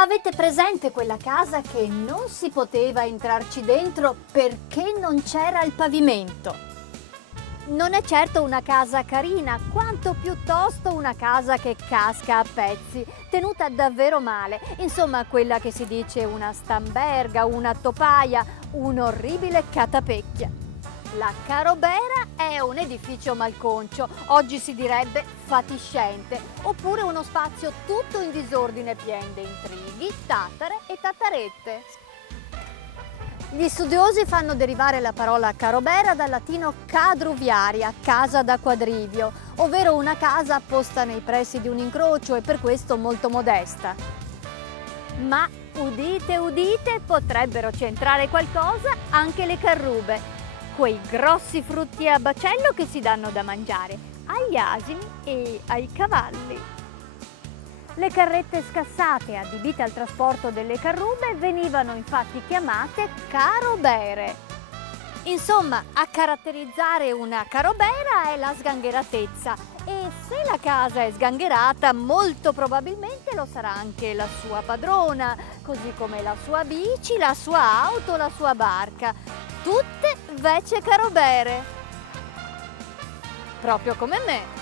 Avete presente quella casa che non si poteva entrarci dentro perché non c'era il pavimento? Non è certo una casa carina, quanto piuttosto una casa che casca a pezzi, tenuta davvero male. Insomma, quella che si dice una stamberga, una topaia, un'orribile catapecchia. La Carobera è un edificio malconcio, oggi si direbbe fatiscente, oppure uno spazio tutto in disordine pieno di intrighi, tatare e tatarette. Gli studiosi fanno derivare la parola Carobera dal latino cadruviaria, casa da quadrivio, ovvero una casa posta nei pressi di un incrocio e per questo molto modesta. Ma udite, udite, potrebbero centrare qualcosa anche le carrube, quei grossi frutti a baccello che si danno da mangiare agli asini e ai cavalli. Le carrette scassate adibite al trasporto delle carrube venivano infatti chiamate carobere. Insomma, a caratterizzare una carobera è la sgangheratezza e se la casa è sgangherata molto probabilmente lo sarà anche la sua padrona, così come la sua bici, la sua auto, la sua barca. Tutte vece carobere. Proprio come me.